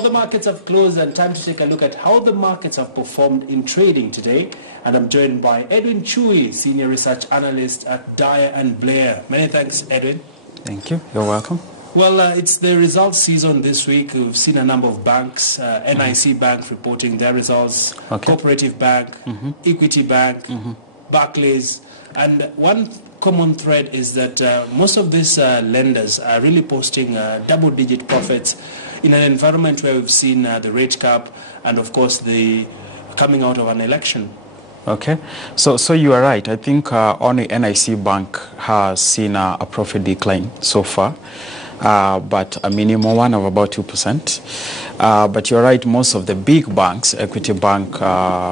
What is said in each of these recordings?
Well, the markets have closed and time to take a look at how the markets have performed in trading today. And I'm joined by Edwin Chui, Senior Research Analyst at Dyer and Blair. Many thanks, Edwin. Thank you. You're welcome. Well, it's the results season this week. We've seen a number of banks, NIC Bank reporting their results, Cooperative Bank, Equity Bank, Barclays. And one common thread is that most of these lenders are really posting double-digit profits in an environment where we've seen the rate cap and, of course, the coming out of an election. Okay, so you are right. I think only NIC Bank has seen a profit decline so far, but a minimum one of about 2%. But you're right, most of the big banks, Equity Bank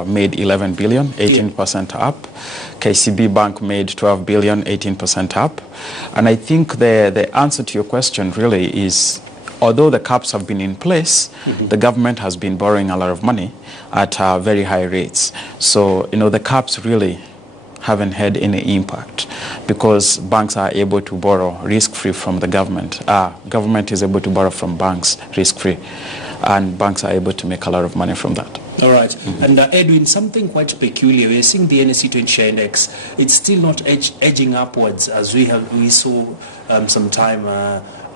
made 11 billion, 18% up. KCB Bank made 12 billion, 18% up. And I think the answer to your question really is, although the caps have been in place, the government has been borrowing a lot of money at very high rates. So, the caps really haven't had any impact because banks are able to borrow risk-free from the government. Government is able to borrow from banks risk-free, and banks are able to make a lot of money from that. All right. And Edwin, something quite peculiar. We're seeing the NSE 20 share index. It's still not edging upwards as we saw some time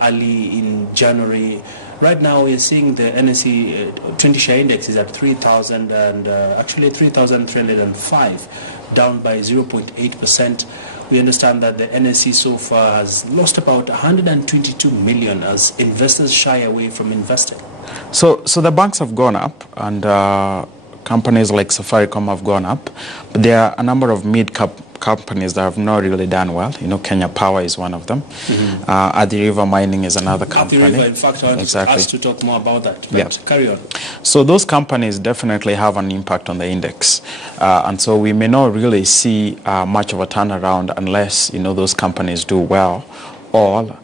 early in January. Right now, we're seeing the NSE 20 share index is at 3,000 and actually 3,305, down by 0.8%. We understand that the NSE so far has lost about 122 million as investors shy away from investing. So the banks have gone up, and companies like Safaricom have gone up, but there are a number of mid-cap companies that have not really done well. Kenya Power is one of them. Athi River Mining is another company. Athi River, in fact, I want us to talk more about that, but carry on. So those companies definitely have an impact on the index. And so we may not really see much of a turnaround unless, those companies do well, or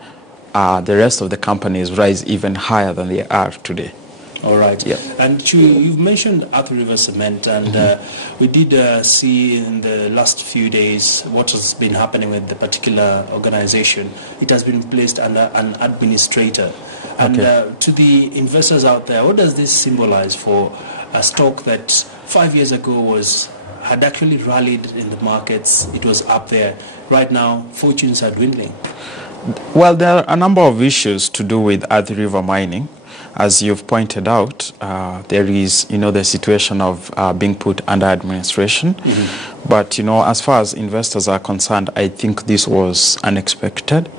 the rest of the companies rise even higher than they are today. All right. Yep. And Chu, you've mentioned Athi River Cement, and we did see in the last few days what has been happening with the particular organization. It has been placed under an administrator. And to the investors out there, what does this symbolize for a stock that 5 years ago had actually rallied in the markets? It was up there. Right now, fortunes are dwindling. Well, there are a number of issues to do with Athi River Mining. As you've pointed out, there is, the situation of being put under administration. But, as far as investors are concerned, I think this was unexpected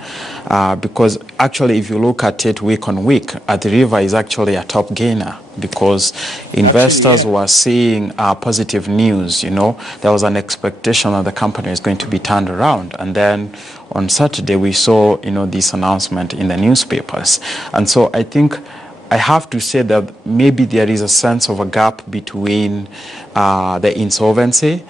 because actually, if you look at it week on week, Athi River is actually a top gainer because investors were seeing positive news. There was an expectation that the company is going to be turned around. And then on Saturday, we saw, this announcement in the newspapers. And so I think I have to say that maybe there is a sense of a gap between the Insolvency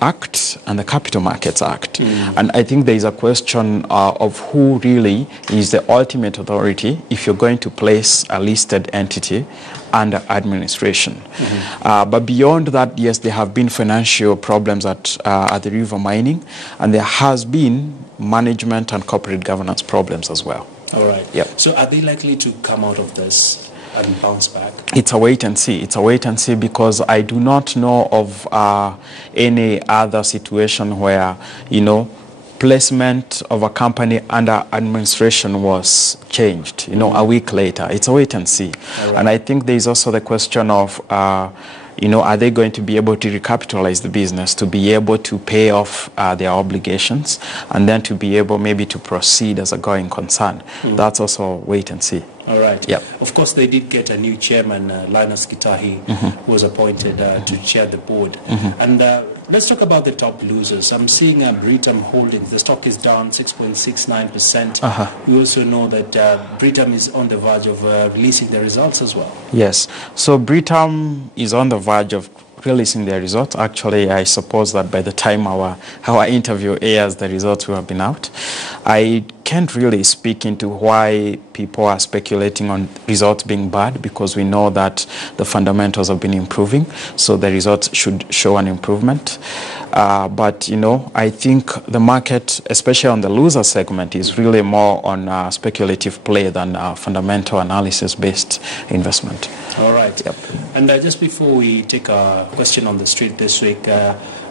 Act and the Capital Markets Act. And I think there is a question of who really is the ultimate authority if you're going to place a listed entity under administration. But beyond that, yes, there have been financial problems at the River Mining, and there has been management and corporate governance problems as well. All right. Yep. So are they likely to come out of this and bounce back? It's a wait and see. It's a wait and see because I do not know of any other situation where, placement of a company under administration was changed, a week later. It's a wait and see. Right. And I think there is also the question of, are they going to be able to recapitalize the business, to be able to pay off their obligations, and then to be able maybe to proceed as a going concern? That's also wait and see. All right. Yep. Of course, they did get a new chairman, Linus Gitahi, who was appointed to chair the board. And let's talk about the top losers. I'm seeing Britam Holdings. The stock is down 6.69%. We also know that Britam is on the verge of releasing their results as well. Yes. So Britam is on the verge of releasing their results. Actually, I suppose that by the time our interview airs, the results will have been out. I can't really speak into why people are speculating on results being bad because we know that the fundamentals have been improving, so the results should show an improvement. But, you know, I think the market, especially on the loser segment, is really more on speculative play than fundamental analysis-based investment. All right. Yep. And just before we take a question on the street this week,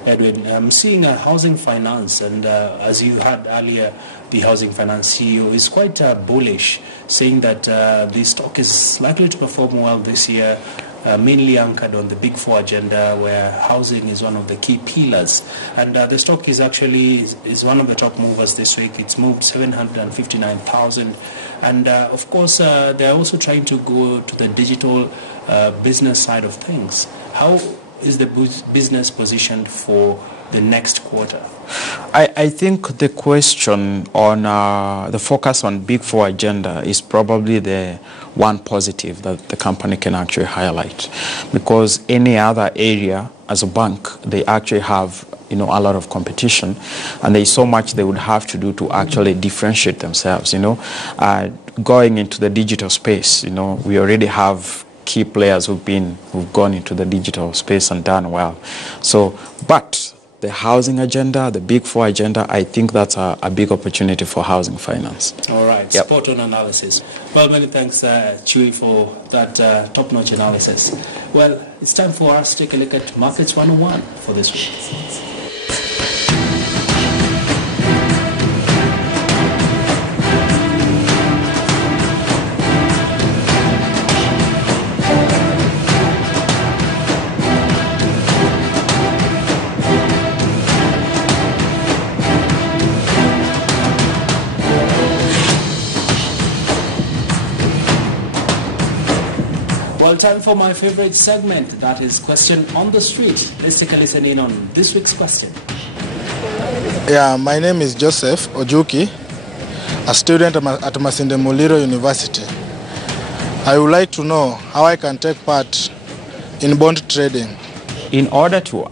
Edwin, I'm seeing housing finance, and as you had earlier, the housing finance CEO is quite bullish, saying that the stock is likely to perform well this year, mainly anchored on the Big Four agenda, where housing is one of the key pillars. And the stock is actually is one of the top movers this week. It's moved 759,000. And of course, they're also trying to go to the digital business side of things. How is the business positioned for the next quarter? I think the question on the focus on Big Four agenda is probably the one positive that the company can actually highlight, because any other area as a bank, they actually have, you know, a lot of competition, and there's so much they would have to do to actually differentiate themselves. You know, going into the digital space, you know, we already have key players who've gone into the digital space and done well. So, but the housing agenda, the Big Four agenda, I think that's a big opportunity for housing finance. All right, yep. Spot on analysis. Well, many thanks, Chewy, for that top-notch analysis. Well, it's time for us to take a look at Markets 101 for this week. Well, time for my favorite segment, that is Question on the Street. Let's take a listen in on this week's question. Yeah, my name is Joseph Ojuki, a student at Masinde Muliro University. I would like to know how I can take part in bond trading. In order to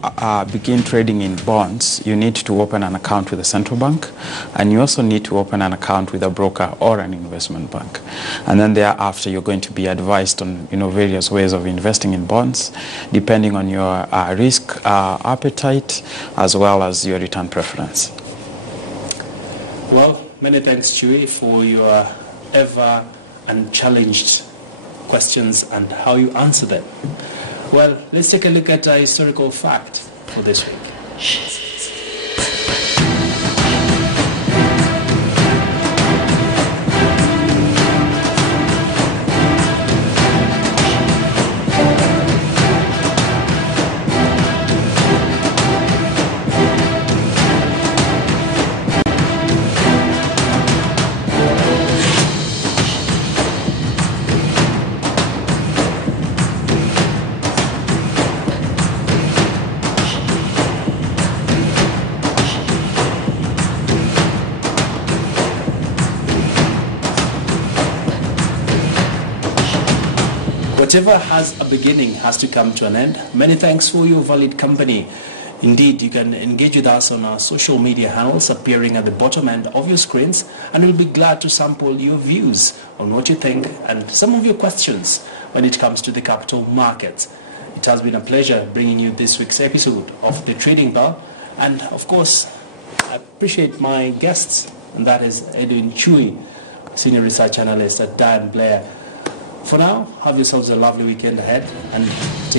begin trading in bonds, you need to open an account with the central bank, and you also need to open an account with a broker or an investment bank. And then thereafter, you're going to be advised on, you know, various ways of investing in bonds, depending on your risk appetite, as well as your return preference. Well, many thanks, Chewy, for your ever unchallenged questions and how you answer them. Well, let's take a look at a historical fact for this week. Whatever has a beginning has to come to an end. Many thanks for your valid company. Indeed, you can engage with us on our social media handles appearing at the bottom end of your screens, and we'll be glad to sample your views on what you think and some of your questions when it comes to the capital markets. It has been a pleasure bringing you this week's episode of The Trading Bell, and of course, I appreciate my guests, and that is Edwin Chewy, Senior Research Analyst at Diane Blair. For now, have yourselves a lovely weekend ahead, and take